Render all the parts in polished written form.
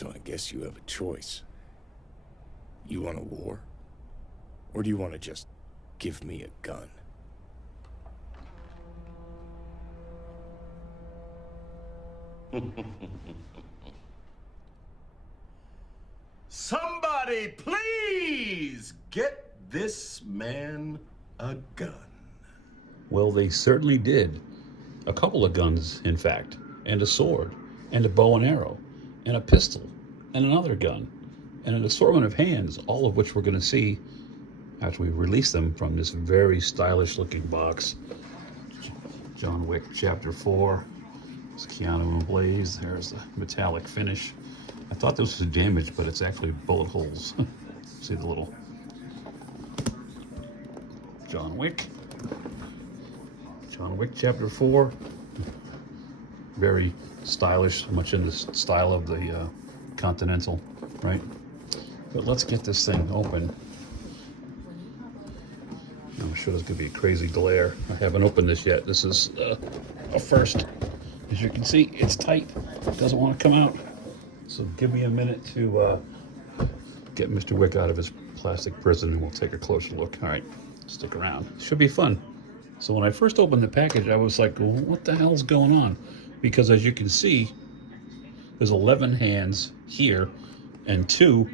So I guess you have a choice. You want a war? Or do you want to just give me a gun? Somebody please get this man a gun. Well, they certainly did. A couple of guns, in fact, and a sword, and a bow and arrow, and a pistol, and another gun, and an assortment of hands, all of which we're going to see after we release them from this very stylish looking box. John Wick Chapter 4. It's Keanu and Blaze. There's the metallic finish. I thought this was damaged, but it's actually bullet holes. See the little John Wick. John Wick Chapter 4. Very stylish, much in the style of the Continental, right? But let's get this thing open. I'm sure there's going to be a crazy glare. I haven't opened this yet. This is a first. As you can see, it's tight. It doesn't want to come out. So give me a minute to get Mr. Wick out of his plastic prison and we'll take a closer look. All right, stick around. It should be fun. So when I first opened the package, I was like, well, what the hell's going on? Because as you can see, there's 11 hands here and 2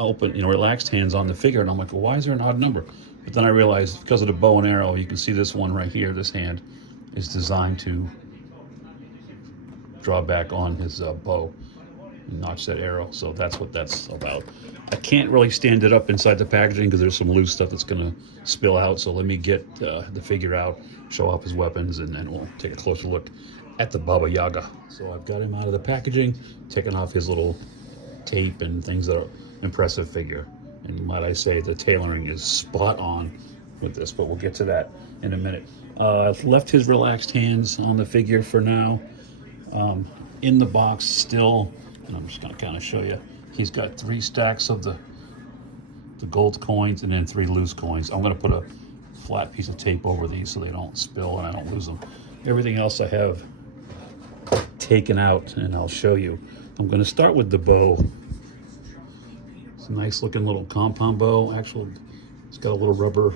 open, relaxed hands on the figure. And I'm like, well, why is there an odd number? But then I realized because of the bow and arrow, you can see this one right here, this hand is designed to draw back on his bow and notch that arrow. So that's what that's about. I can't really stand it up inside the packaging because there's some loose stuff that's going to spill out. So let me get the figure out, show off his weapons, and then we'll take a closer look at the Baba Yaga. So I've got him out of the packaging, taking off his little tape and things that are impressive figure. And might I say, the tailoring is spot on with this, but we'll get to that in a minute. I've left his relaxed hands on the figure for now. In the box still, and I'm just going to kind of show you, he's got 3 stacks of the gold coins and then 3 loose coins. I'm going to put a flat piece of tape over these so they don't spill and I don't lose them. Everything else I have taken out and I'll show you. I'm going to start with the bow. It's a nice looking little compound bow. Actually, it's got a little rubber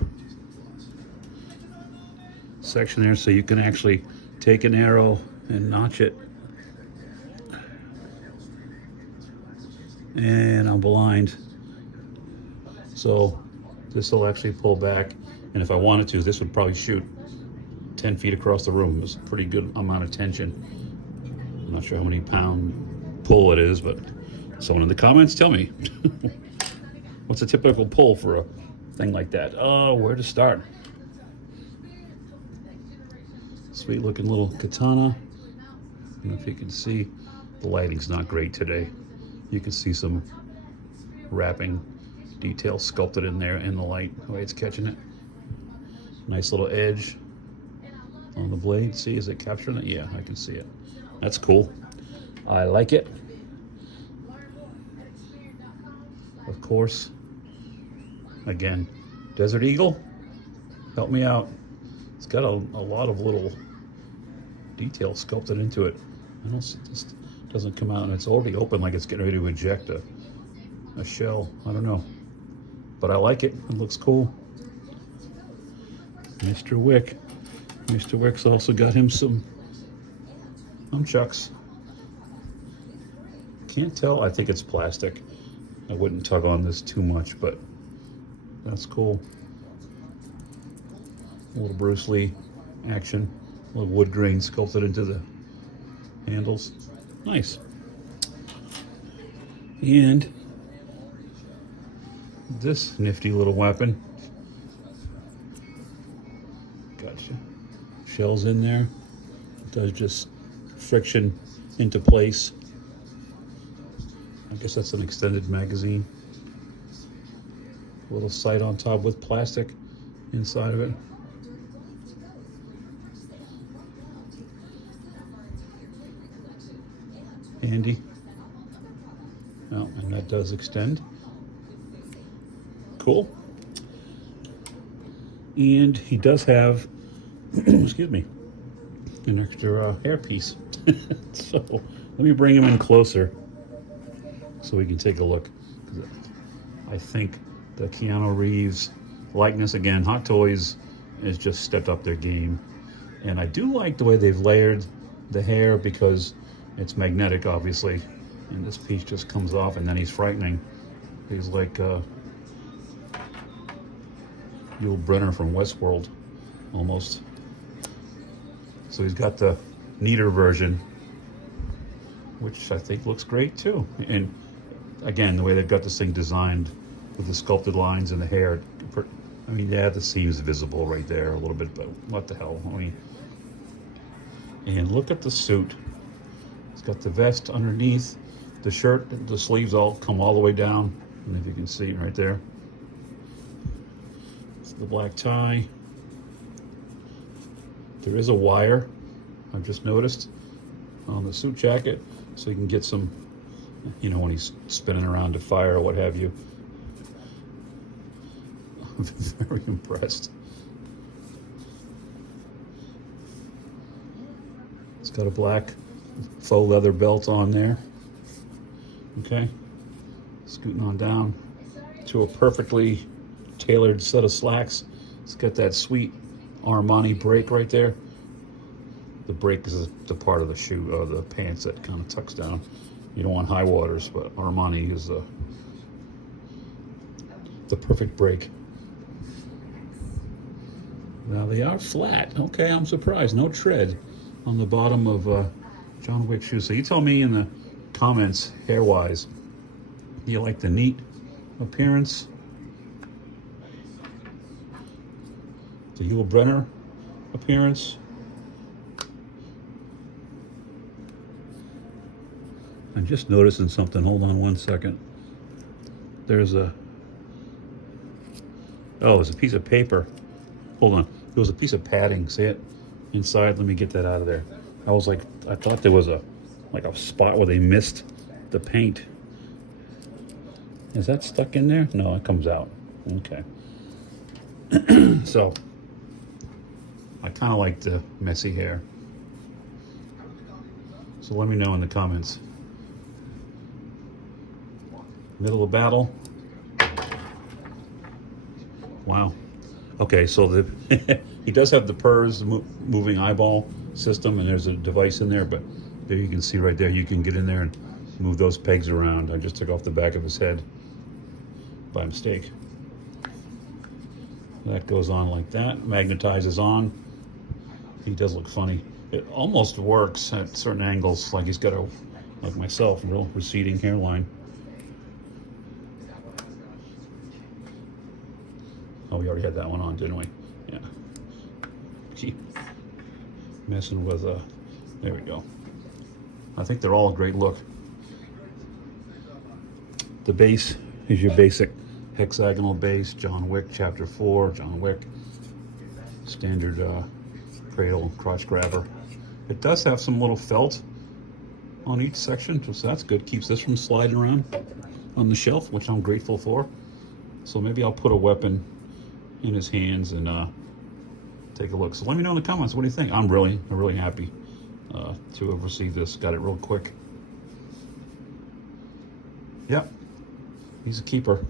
section there so you can actually take an arrow and notch it. And I'm blind, so this will actually pull back, and if I wanted to, this would probably shoot 10 feet across the room. It's a pretty good amount of tension. I'm not sure how many pound pull it is, but someone in the comments tell me. What's a typical pull for a thing like that? Oh, where to start? Sweet looking little katana. I don't know if you can see, the lighting's not great today. You can see some wrapping detail sculpted in there in the light, the way it's catching it. Nice little edge on the blade. See, is it capturing it? Yeah, I can see it. That's cool. I like it. Of course, again, Desert Eagle, help me out. It's got a lot of little detail sculpted into it. I don't see this. Doesn't come out and it's already open like it's getting ready to eject a shell. I don't know, but I like it. It looks cool. Mr. Wick. Mr. Wick's also got him some nunchucks. Can't tell. I think it's plastic. I wouldn't tug on this too much, but that's cool. A little Bruce Lee action. A little wood grain sculpted into the handles. Nice. And this nifty little weapon. Gotcha. Shells in there. It does just friction into place. I guess that's an extended magazine. A little sight on top with plastic inside of it. Handy. Oh, and that does extend. Cool. And he does have, excuse me, an extra hair piece. So let me bring him in closer. so we can take a look. I think the Keanu Reeves likeness, again, Hot Toys has just stepped up their game. And I do like the way they've layered the hair because it's magnetic, obviously. And this piece just comes off, and then he's frightening. He's like Yul Brynner from Westworld, almost. So he's got the neater version, which I think looks great too. And again, the way they've got this thing designed with the sculpted lines in the hair. I mean, yeah, the seam's visible right there a little bit, but what the hell? I mean, and look at the suit. It's got the vest underneath, the shirt, the sleeves all come all the way down. And if you can see right there, it's the black tie. There is a wire, I've just noticed, on the suit jacket, so you can get some, you know, when he's spinning around to fire or what have you. I'm very impressed. It's got a black faux leather belt on there. Okay, scooting on down to a perfectly tailored set of slacks. It's got that sweet Armani break right there. The break is the part of the shoe, or the pants that kind of tucks down. You don't want high waters, but Armani is the perfect break. Now they are flat. Okay, I'm surprised. No tread on the bottom of John Wick shoes. So you tell me in the comments, hair-wise, do you like the neat appearance? The Yul Brynner appearance? I'm just noticing something. Hold on one second. There's a piece of paper. Hold on. There was a piece of padding. See it? Inside. Let me get that out of there. I thought there was a spot where they missed the paint. Is that stuck in there? No, it comes out. Okay. So, I kind of like the messy hair. So let me know in the comments. Middle of battle. Wow. Okay, so he does have the PERS moving eyeball system, and there's a device in there, but there you can see right there, you can get in there and move those pegs around. I just took off the back of his head by mistake. That goes on like that, magnetizes on. He does look funny. It almost works at certain angles, like he's got a, like myself, real receding hairline. Oh, we already had that one on, didn't we? Yeah. Gee. Messing with, there we go. I think they're all a great look. The base is your basic hexagonal base, John Wick, Chapter 4, John Wick. Standard cradle, crotch grabber. It does have some little felt on each section, so that's good. Keeps this from sliding around on the shelf, which I'm grateful for. So maybe I'll put a weapon in his hands and take a look. So let me know in the comments, what do you think? I'm really happy to have received this. Got it real quick. Yep, he's a keeper.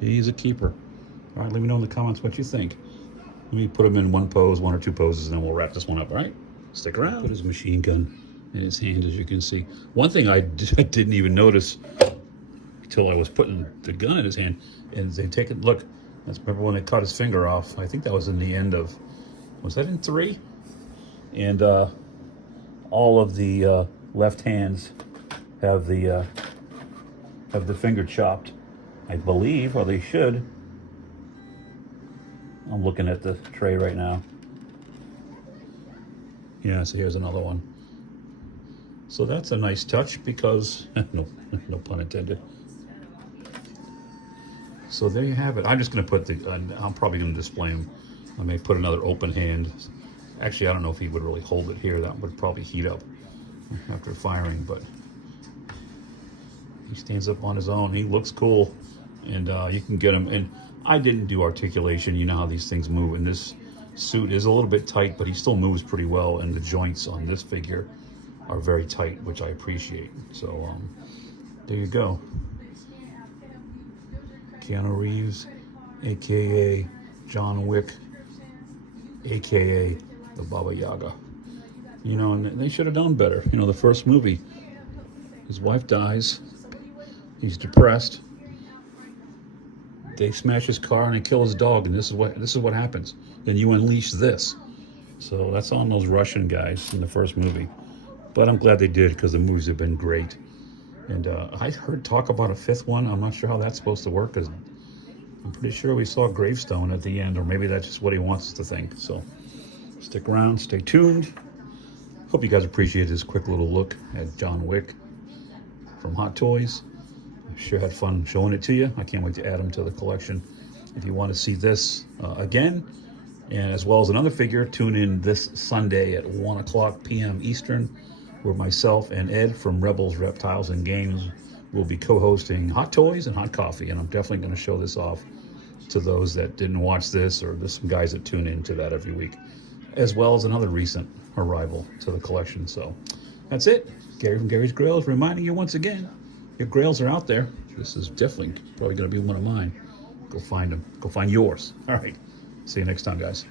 He's a keeper. All right, let me know in the comments what you think. Let me put him in one or two poses, and then we'll wrap this one up, all right? Stick around. Put his machine gun in his hand, as you can see. One thing I didn't even notice until I was putting the gun in his hand, and they take a look. That's, remember when they cut his finger off? I think that was in the end of, was that in 3? And all of the left hands have the finger chopped, I believe, or they should. I'm looking at the tray right now. Yeah, so here's another one. So that's a nice touch because, no pun intended. So there you have it. I'm just going to put I'm probably going to display him. I may put another open hand. Actually, I don't know if he would really hold it here. That would probably heat up after firing, but he stands up on his own. He looks cool, and you can get him. And I didn't do articulation. You know how these things move, and this suit is a little bit tight, but he still moves pretty well, and the joints on this figure are very tight, which I appreciate. So there you go. Keanu Reeves, aka John Wick, aka the Baba Yaga. You know, and they should have done better. You know, the first movie, his wife dies, he's depressed, they smash his car and they kill his dog, and this is what happens. Then you unleash this. So that's on those Russian guys in the first movie. But I'm glad they did, because the movies have been great. And I heard talk about a fifth one. I'm not sure how that's supposed to work, because I'm pretty sure we saw a gravestone at the end, or maybe that's just what he wants us to think. So stick around, stay tuned. Hope you guys appreciate this quick little look at John Wick from Hot Toys. I sure had fun showing it to you. I can't wait to add them to the collection. If you want to see this again, and as well as another figure, tune in this Sunday at 1 o'clock p.m. Eastern, where myself and Ed from Rebels, Reptiles, and Games will be co-hosting Hot Toys and Hot Coffee, and I'm definitely going to show this off to those that didn't watch this, or there's some guys that tune into that every week, as well as another recent arrival to the collection. So that's it. Gary from Gary's Grails reminding you once again, your grails are out there. This is definitely probably going to be one of mine. Go find them. Go find yours. All right. See you next time, guys.